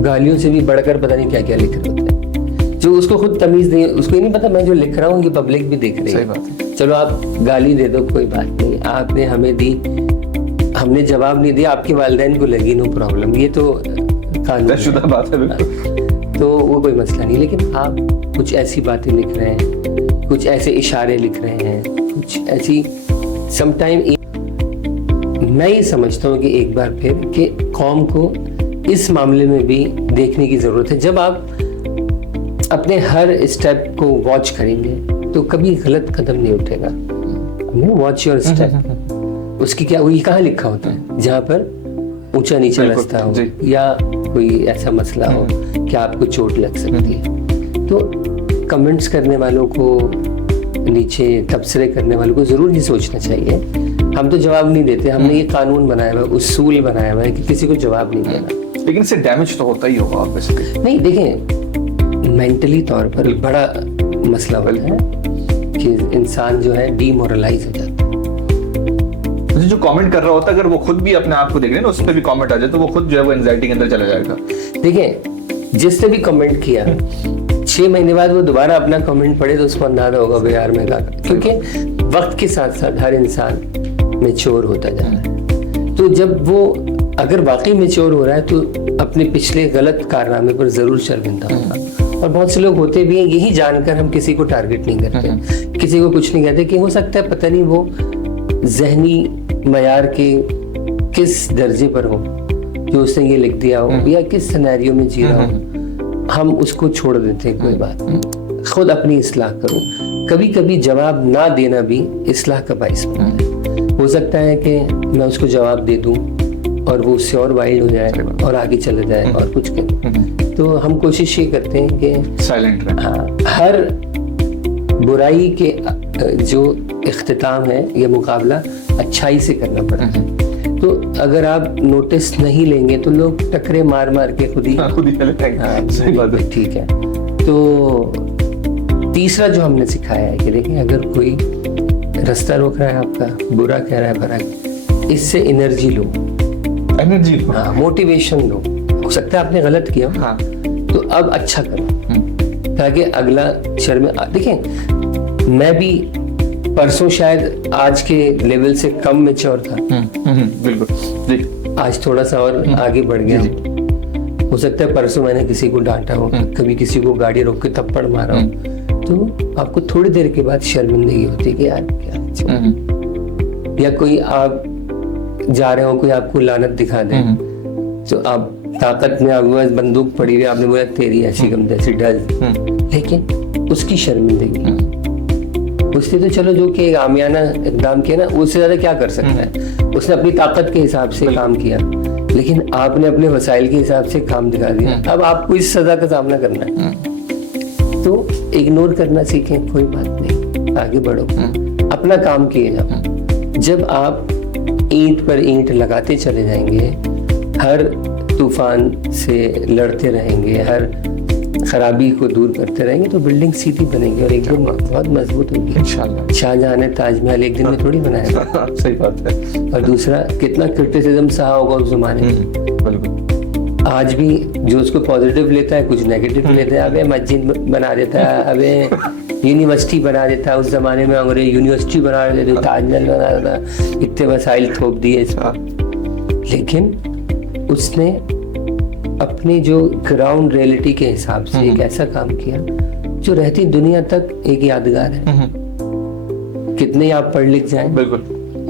गालियों से भी बढ़कर पता नहीं क्या क्या लिख रहे होते हैं, जो उसको खुद तमीज नहीं, उसको ही नहीं पता मैं जो लिख रहा हूँ ये पब्लिक भी देख रही है। चलो आप गाली दे दो, कोई बात नहीं, आपने हमें दी, हमने जवाब नहीं दिया, आपके वालिदैन को लगी, नो प्रॉब्लम, ये तो कानून बात है, तो वो कोई मसला नहीं। लेकिन आप कुछ ऐसी बातें लिख रहे हैं, कुछ ऐसे इशारे लिख रहे हैं, कुछ ऐसी समटाइम, मैं ये समझता हूँ कि एक बार फिर कि कौम को इस मामले में भी देखने की ज़रूरत है। जब आप अपने हर स्टेप को वॉच करेंगे तो कभी गलत कदम नहीं उठेगा। वॉच योर स्टेप, उसकी क्या, वही कहाँ लिखा होता है जहाँ पर ऊंचा नीचा रास्ता हो या कोई ऐसा मसला हो कि आपको चोट लग सकती है। तो कमेंट्स करने वालों को, नीचे तबसरे करने वालों को ज़रूर ये सोचना चाहिए, हम तो जवाब नहीं देते, हमने ये कानून बनाया हुआ है, उसूल बनाया हुआ है कि किसी को जवाब नहीं देना। लेकिन इससे डैमेज तो होता ही होगा ऑब्वियसली। नहीं, देखें, मेंटली तौर पर बड़ा मसला होता है कि इंसान जो है डीमोरलाइज हो जाता है। जो कमेंट कर रहा होता है, अगर वो खुद भी अपने आप को देख रहे हैं ना, उस पर भी कमेंट आ जाए तो वो खुद जो है वो एंजाइटी के अंदर चला जाएगा। देखिए, जिसने भी कमेंट किया 6 महीने बाद वो दोबारा अपना कमेंट पढ़े तो उसको अंदाजा होगा भाई यार मैं क्या, क्योंकि वक्त के साथ साथ हर इंसान मैच्योर होता जा रहा है। तो जब वो अगर वाकई मैच्योर हो रहा है तो अपने पिछले गलत कारनामे पर जरूर शर्मिंदा होगा। और बहुत से लोग होते भी हैं, यही जानकर हम किसी को टारगेट नहीं करते, किसी को कुछ नहीं कहते कि हो सकता है पता नहीं वो जहनी मयार के किस दर्जे पर हो जो उसने ये लिख दिया हो या किस सिनेरियो में जी रहा हो, हम उसको छोड़ देते हैं, कोई बात नहीं, खुद अपनी इस्लाह करो। कभी कभी जवाब ना देना भी इस्लाह का बाइस बनता है। हो सकता है कि मैं उसको जवाब दे दूं और वो उससे और वाइल्ड हो जाए और आगे चले जाए और कुछ करे। तो हम कोशिश ये करते हैं कि साइलेंट रहें। हाँ, हर बुराई के जो इख्तिताम है या मुकाबला अच्छाई से करना पड़ता है। तो अगर आप नोटिस नहीं लेंगे तो लोग टकरे मार मार के खुद ही चले जाएंगे। सही बात है। ठीक है। तो तीसरा जो हमने सिखाया है कि देखिए अगर कोई रास्ता रोक रहा है आपका, बुरा कह रहा है, भरा, इससे एनर्जी लो, एनर्जी, हाँ, मोटिवेशन लो। हो सकता है आपने गलत किया, हाँ, तो अब अच्छा करो ताकि अगला देखें, मैं भी परसों शायद आज के लेवल से कम मैच्योर था, बिल्कुल जी, आज थोड़ा सा और आगे बढ़ गया। हो सकता है परसों मैंने किसी को डांटा हो, कभी किसी को गाड़ी रोक के थप्पड़ मारा हो, तो आपको थोड़ी देर के बाद शर्मिंदगी होती है कि यार क्या, या कोई आप जा रहे हो, कोई आपको लानत दिखा दे, तो आप ताकत में आपके पास बंदूक पड़ी हुई, आपने बोला तेरी ऐसी गम तैसी डल, लेकिन उसकी शर्मिंदगी, उसने तो चलो जो कि आमियाना इकदाम किया ना, उससे ज्यादा क्या कर सकता है, उसने अपनी ताकत के हिसाब से काम किया, लेकिन आपने अपने वसाइल के हिसाब से काम दिखा दिया। अब आपको इस सजा का सामना करना है, तो इग्नोर करना सीखें, कोई बात नहीं, आगे बढ़ो, अपना काम किए जाओ। जब आप ईंट पर ईंट लगाते चले जाएंगे, हर तूफान से लड़ते रहेंगे, हर खराबी को दूर करते रहेंगे, तो बिल्डिंग सीधी बनेगी और एक दिन बहुत मजबूत होगी इंशाल्लाह। शाहजहां ने ताजमहल एक दिन में थोड़ी बनाया। सही बात है। और दूसरा, कितना क्रिटिसिज्म सहा होगा उस जमाने में। बिल्कुल। आज भी जो उसको पॉजिटिव लेता है, कुछ नेगेटिव लेता है, अबे मस्जिद बना देता है, अबे यूनिवर्सिटी बना देता है, उस जमाने में अंग्रेज यूनिवर्सिटी बना देते, ताजमहल बना देता, इतने वसाइल थोप दिए इस पर, लेकिन उसने अपनी जो ग्राउंड रियलिटी के हिसाब से एक ऐसा काम किया जो रहती दुनिया तक एक यादगार है। कितने आप पढ़ लिख जाएं, बिल्कुल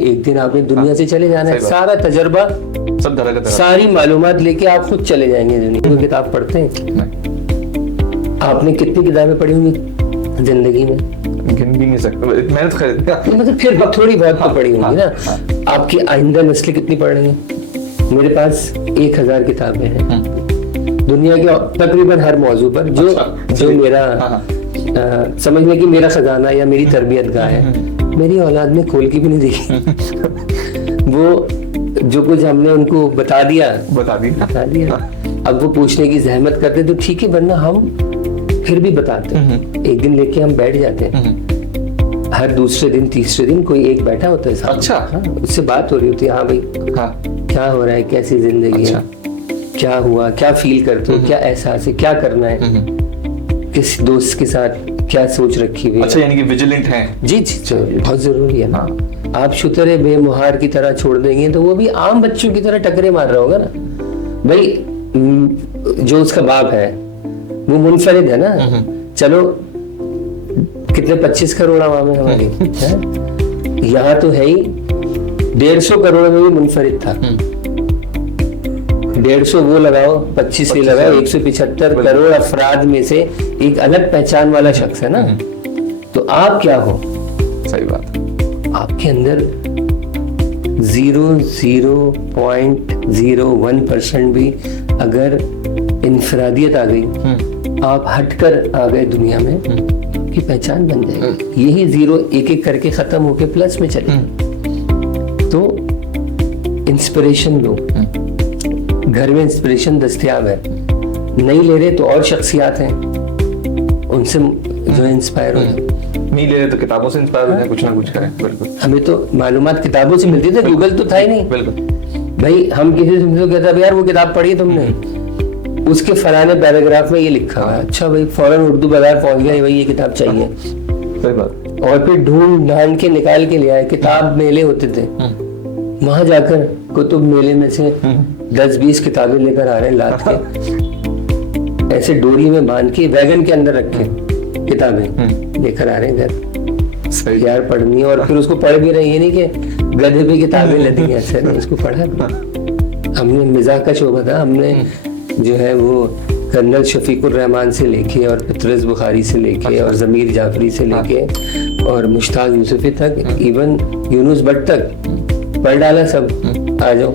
एक दिन आपने दुनिया से चले जाना है, सारा तजर्बा, सब धरा, सारी मालूमात लेके आप खुद चले जाएंगे दुनिया। किताब पढ़ते हैं, आपने कितनी किताबें पढ़ी होंगी जिंदगी में, गिन भी नहीं सकते, मेहनत कर, मतलब फिर थोड़ी बहुत तो पढ़ी होंगी ना। आपकी आइंदा नस्लें कितनी पढ़ रही हैं? मेरे पास 1000 किताबें हैं दुनिया के तकरीबन हर मौजू पर, जो मेरा समझने की मेरा खजाना या मेरी तरबियत गाह है, मेरी औलाद ने खोल के भी नहीं देखी। वो जो कुछ हमने उनको बता दिया। अब वो पूछने की जहमत करते तो ठीक है, वरना हम फिर भी बताते हैं। एक दिन लेके हम बैठ जाते हैं, हर दूसरे दिन तीसरे दिन कोई एक बैठा होता है साथ। अच्छा। हाँ, उससे बात हो रही होती है, हाँ भाई, हाँ, क्या हो रहा है, कैसी जिंदगी है, क्या हुआ, क्या फील करते हो, क्या एहसास है, क्या करना है, किस दोस्त के साथ क्या सोच रखी हुई है। अच्छा, यानी कि विजिलेंट हैं। जी, बहुत जरूरी है ना। आप शुतरे बेमुहार की तरह छोड़ देंगे तो वो भी आम बच्चों की तरह टकरे मार रहा होगा ना। भाई जो उसका बाप है वो मुनफरिद है ना, चलो कितने 25 करोड़ आवाम है हमारी, यहाँ तो है ही 150 करोड़ में भी मुनफरिद था। 150 वो लगाओ, 25 ही लगाओ, 175 करोड़ अफराद में से एक अलग पहचान वाला शख्स है ना। तो आप क्या हो? सही बात, आपके अंदर 0.01% भी अगर इंफरादियत आ गई, आप हटकर आ गए दुनिया में, की पहचान बन जाएगी। यही 0 एक एक करके खत्म होके प्लस में चले। तो इंस्पिरेशन लो, घर में इंस्पिरेशन दस्तयाब है, नहीं ले रहे तो और शख्सियात हैं, उनसे जो इंस्पायर हो। नहीं ले रहे तो किताबों से इंस्पायर हो जाए, कुछ ना कुछ करें। बिल्कुल, हमें तो मालूमात किताबों से मिलती थी, गूगल तो था ही नहीं। बिल्कुल भाई, हम किसी से तो कहता यार वो किताब पढ़ी तुमने, उसके फलाने पैराग्राफ में ये लिखा हुआ है, अच्छा भाई, फौरन उर्दू बाजार पहुंच गया, भाई ये किताब चाहिए। सही बात। और फिर ढूंढ ढांड के निकाल के ले आए। किताब मेले होते थे, वहां जाकर कुतुब मेले में से 10-20 किताबें लेकर आ रहे हैं लाद के, ऐसे डोरी में बांध के वैगन के अंदर रखे किताबें लेकर आ रहे हैं घर, यार पढ़नी है, और फिर उसको पढ़ भी रहे, ये नहीं कि गधे पे किताबें लदी हैं, ऐसे नहीं, इसको पढ़ा भी। हमने मिजाह का शोबा था, हमने जो है वो कर्नल शफीकुर रहमान से लेके और पतरस बुखारी से लेके और ज़मीर जाफरी से लेके और मुश्ताक यूसुफी तक, इवन यूनुस भट्ट तक पढ़ डाला सब। आ जाओ।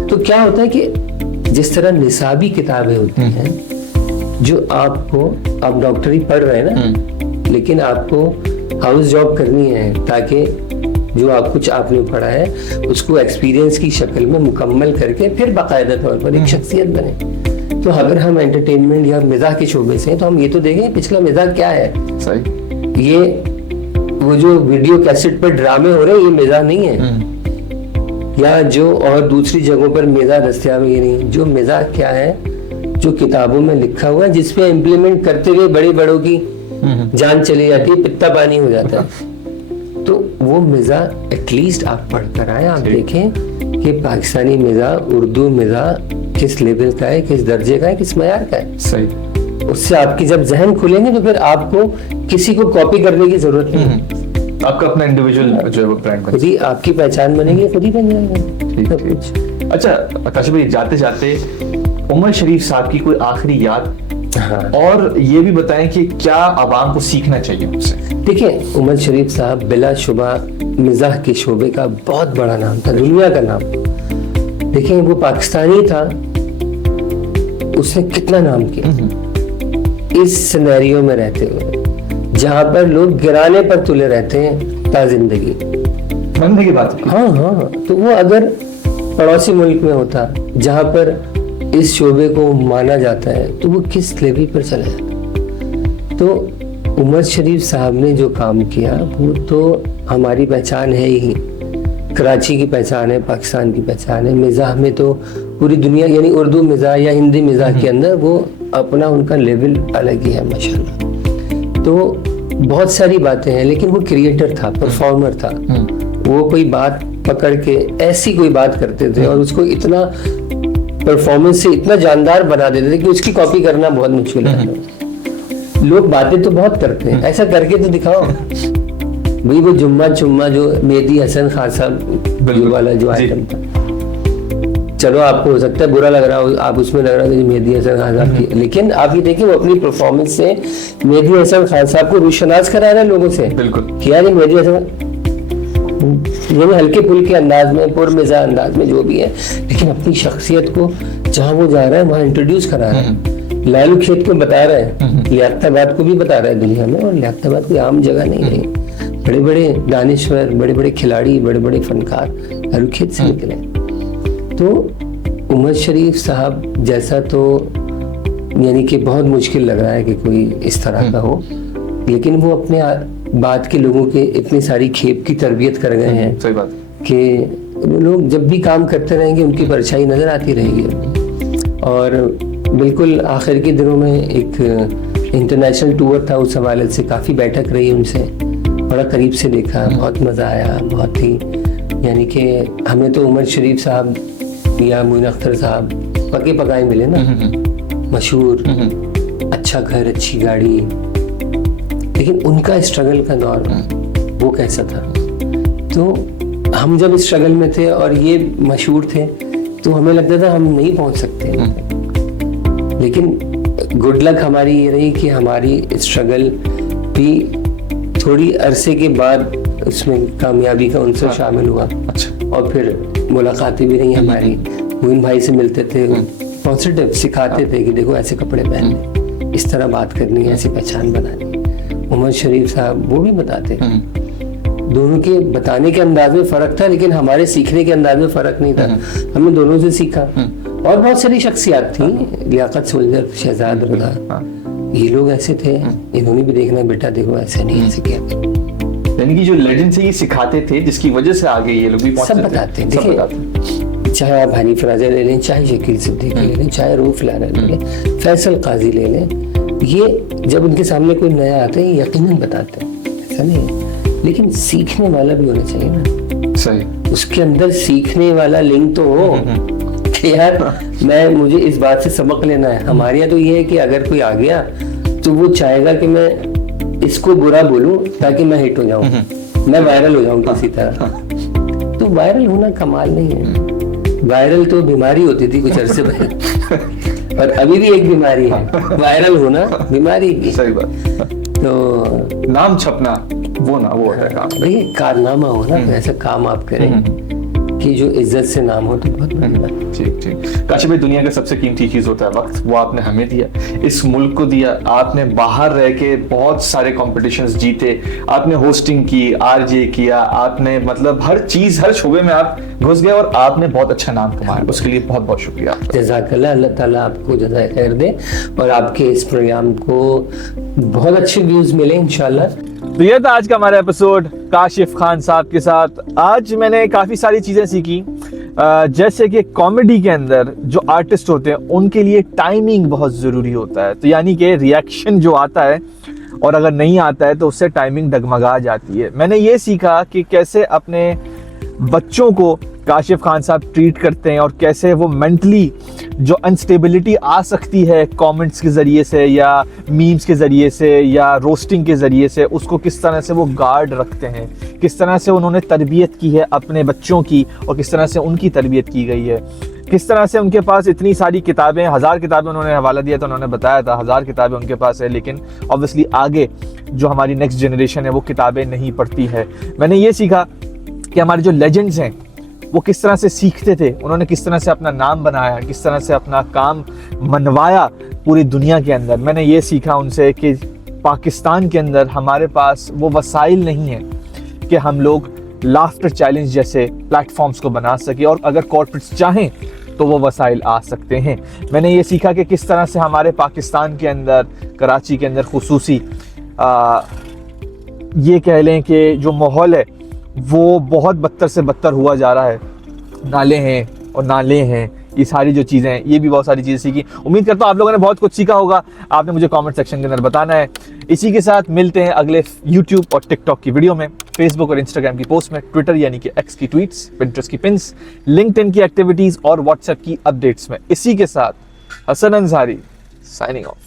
तो क्या होता है कि जिस तरह निसाबी किताबें होती हैं जो आपको, आप डॉक्टरी पढ़ रहे हैं ना, लेकिन आपको हाउस जॉब करनी है ताकि जो आप कुछ आपने पढ़ा है उसको एक्सपीरियंस की शक्ल में मुकम्मल करके फिर बाकायदा तौर पर एक शख्सियत बने। तो अगर हम एंटरटेनमेंट या मिजाह के शोबे से हैं तो हम ये तो देखें पिछला मिजाह क्या है। सही। ये वो जो वीडियो कैसेट पर ड्रामे हो रहे हैं ये मिजाह नहीं है, या जो और दूसरी जगहों पर मिजाह दस्तयाब है, ये नहीं। जो मिजाह क्या है, जो किताबों में लिखा हुआ है, जिसपे इम्प्लीमेंट करते हुए बड़े बड़ों की जान चली जाती है, पित्ता पानी हो जाता है। तो वो मिजाह एटलीस्ट आप पढ़ कर आए, आप देखें कि पाकिस्तानी मिजाह, उर्दू मिजाह किस लेवल का है, किस दर्जे का है, किस मयार का है। सही। उससे आपकी जब जहन खुलेंगे तो फिर आपको किसी को कॉपी करने की जरूरत नहीं है। आपका अपना इंडिविजुअल जो है वो ब्रांड खुद ही आपकी पहचान बनेगी, खुद ही बन जाएगा। ठीक। अच्छा काशिफ भाई, जाते जाते उमर शरीफ साहब की कोई आखिरी याद, और ये भी बताएं कि क्या आवाम को सीखना चाहिए उनसे। देखिए, उमर शरीफ साहब बिला शुबा मिजाह के शोबे का बहुत बड़ा नाम था, दुनिया का नाम। देखिए, वो पाकिस्तानी था, उसने कितना नाम किया इस सिनेरियो में रहते हुए, जहां पर लोग गिराने पर तुले रहते हैं ताजिंदगी बनने की बात। हाँ। तो वो अगर पड़ोसी मुल्क में होता जहां पर इस शोबे को माना जाता है तो वो किस लेवल पर चला जाता। तो उमर शरीफ साहब ने जो काम किया वो तो हमारी पहचान है ही, कराची की पहचान है, पाकिस्तान की पहचान है। मिजाह में तो पूरी दुनिया, यानी उर्दू मिजाह या हिंदी मिजाह के अंदर वो अपना उनका लेवल अलग ही है माशाल्लाह। तो बहुत सारी बातें हैं, लेकिन वो क्रिएटर था, परफॉर्मर था। वो कोई बात पकड़ के ऐसी कोई बात करते थे और उसको इतना परफॉर्मेंस से इतना जानदार बना देते थे कि उसकी कॉपी करना बहुत मुश्किल है। लोग बातें तो बहुत करते हैं, ऐसा करके तो दिखाओ भाई। वो जुम्मा चुम्मा जो मेहदी हसन खान साहब वाला जो आइटम था, चलो आपको हो सकता है बुरा लग रहा हो, आप उसमें लग रहा है मेहदी हसन खान साहब की, लेकिन आप ये देखिए वो अपनी परफॉर्मेंस से मेहदी हसन खान साहब को रुशनास करा रहे हैं लोगों से। बिल्कुल किया नहीं मेहदी हसन, ये हल्के फुल्के अंदाज में, पुरमिज़ा अंदाज में जो भी है, लेकिन अपनी शख्सियत को जहाँ वो जा रहा है वहाँ इंट्रोड्यूस करा रहा है। लालू खेत को बता रहा है, लियाकताबाद को भी बता रहा है दुनिया में, और लियाकताबाद कोई आम जगह नहीं है। बड़े बड़े दानिश्वर, बड़े बड़े खिलाड़ी, बड़े बड़े फनकार लालू खेत से निकले। तो उमर शरीफ साहब जैसा तो यानी कि बहुत मुश्किल लग रहा है कि कोई इस तरह का हो, लेकिन वो अपने बाद के लोगों के इतनी सारी खेप की तरबियत कर गए हैं। सही बात कि वो लोग जब भी काम करते रहेंगे उनकी परछाई नजर आती रहेगी। और बिल्कुल आखिर के दिनों में एक इंटरनेशनल टूर था, उस हवाले से काफ़ी बैठक रही उनसे, बड़ा करीब से देखा, बहुत मज़ा आया। बहुत ही यानी कि हमें तो उमर शरीफ साहब या मोइन अख्तर साहब पके पकाए मिले ना, मशहूर, अच्छा घर, अच्छी गाड़ी, लेकिन उनका स्ट्रगल का दौर वो कैसा था। तो हम जब स्ट्रगल में थे और ये मशहूर थे तो हमें लगता था हम नहीं पहुंच सकते, लेकिन गुड लक हमारी ये रही कि हमारी स्ट्रगल भी थोड़ी अरसे के बाद उसमें कामयाबी का उनसे शामिल हुआ। अच्छा। और फिर मुलाकातें भी रही हमारी, मोइन भाई से मिलते थे, पॉजिटिव सिखाते थे कि देखो ऐसे कपड़े पहनने, इस तरह बात करनी है, ऐसी पहचान बनानी। उमर शरीफ साहब वो भी बताते, दोनों के बताने के अंदाज में फर्क था, लेकिन हमारे सीखने के अंदाज में फर्क नहीं था। हमने दोनों से सीखा। और बहुत सारी शख्सियात थी, लियाकत सोल्जर, शहजाद रजा, ये लोग ऐसे थे, इन्होंने भी देखना बेटा देखो ऐसे नहीं, ऐसे क्या। यानी कि जो लेजेंड से ये सिखाते थे, जिसकी वजह से आगे ये लोग भी सब बताते हैं। देखिए, चाहे आप हनीफ राजा ले लें, चाहे शकील सिद्दीकी ले लें, चाहे रूफ लारा ले लें, फैसल काजी ले लें, ये जब उनके सामने कोई नया आता है यकीनन बताते हैं, ऐसा नहीं है, लेकिन सीखने वाला भी होना चाहिए ना। सही। उसके अंदर सीखने वाला लिंक तो हो कि यार मुझे इस बात से सबक लेना है। हमारे यहाँ तो ये है कि अगर कोई आ गया तो वो चाहेगा कि मैं इसको बुरा बोलूं ताकि मैं हिट हो जाऊं, मैं वायरल हो जाऊं किसी तरह। तो वायरल होना कमाल नहीं है, वायरल तो बीमारी होती थी कुछ अरसे पहले और अभी भी एक बीमारी है, वायरल होना बीमारी भी। सही बात। तो नाम छपना वो है काम। भाई कारनामा हो ना, ऐसा काम आप करें कि जो इज्जत से नाम हो तो बहुत बड़ी बात। ठीक। काशी भाई, दुनिया का सबसे कीमती चीज होता है वक्त, वो आपने हमें दिया, इस मुल्क को दिया। आपने बाहर रह के बहुत सारे कॉम्पिटिशन्स जीते, आपने होस्टिंग की, आरजे किया, आपने मतलब हर चीज, हर शोबे में आप घुस गए और आपने बहुत अच्छा नाम कमाया। उसके लिए बहुत बहुत शुक्रिया। जज़ाकल्लाह, अल्लाह ताला आपको जज़ाए खैर दे और आपके इस प्रोग्राम को बहुत अच्छे व्यूज मिले इंशाल्लाह। तो ये था आज का हमारा एपिसोड काशिफ खान साहब के साथ। आज मैंने काफ़ी सारी चीज़ें सीखी, जैसे कि कॉमेडी के अंदर जो आर्टिस्ट होते हैं उनके लिए टाइमिंग बहुत ज़रूरी होता है। तो यानी कि रिएक्शन जो आता है और अगर नहीं आता है तो उससे टाइमिंग डगमगा जाती है। मैंने ये सीखा कि कैसे अपने बच्चों को काशिफ खान साहब ट्रीट करते हैं और कैसे वो मेंटली जो अनस्टेबिलिटी आ सकती है कमेंट्स के ज़रिए से या मीम्स के ज़रिए से या रोस्टिंग के ज़रिए से, उसको किस तरह से वो गार्ड रखते हैं, किस तरह से उन्होंने तरबियत की है अपने बच्चों की और किस तरह से उनकी तरबियत की गई है, किस तरह से उनके पास इतनी सारी किताबें, 1000 किताबें उन्होंने हवाला दिया तो उन्होंने बताया था 1000 किताबें उनके पास है, लेकिन ऑब्वियसली आगे जो हमारी नेक्स्ट जनरेशन है वो किताबें नहीं पढ़ती है। मैंने ये सीखा कि हमारे जो लेजेंड्स हैं वो किस तरह से सीखते थे, उन्होंने किस तरह से अपना नाम बनाया, किस तरह से अपना काम मनवाया पूरी दुनिया के अंदर। मैंने ये सीखा उनसे कि पाकिस्तान के अंदर हमारे पास वो वसाइल नहीं है कि हम लोग लाफ्टर चैलेंज जैसे प्लेटफॉर्म्स को बना सके, और अगर कॉर्पोरेट्स चाहें तो वो वसाइल आ सकते हैं। मैंने ये सीखा कि किस तरह से हमारे पाकिस्तान के अंदर, कराची के अंदर खुसूसी ये कह लें कि जो माहौल है वो बहुत बदतर से बदतर हुआ जा रहा है। नाले हैं और नाले हैं, ये सारी जो चीज़ें हैं, ये भी बहुत सारी चीज़ें सीखी। उम्मीद करता हूँ आप लोगों ने बहुत कुछ सीखा होगा। आपने मुझे कमेंट सेक्शन के अंदर बताना है। इसी के साथ मिलते हैं अगले यूट्यूब और टिकटॉक की वीडियो में, फेसबुक और इंस्टाग्राम की पोस्ट में, ट्विटर यानी कि एक्स की ट्वीट्स, पिंटरेस्ट की पिन्स, लिंक्डइन की एक्टिविटीज़ और व्हाट्सएप की अपडेट्स में। इसी के साथ हसन अंसारी साइनिंग ऑफ।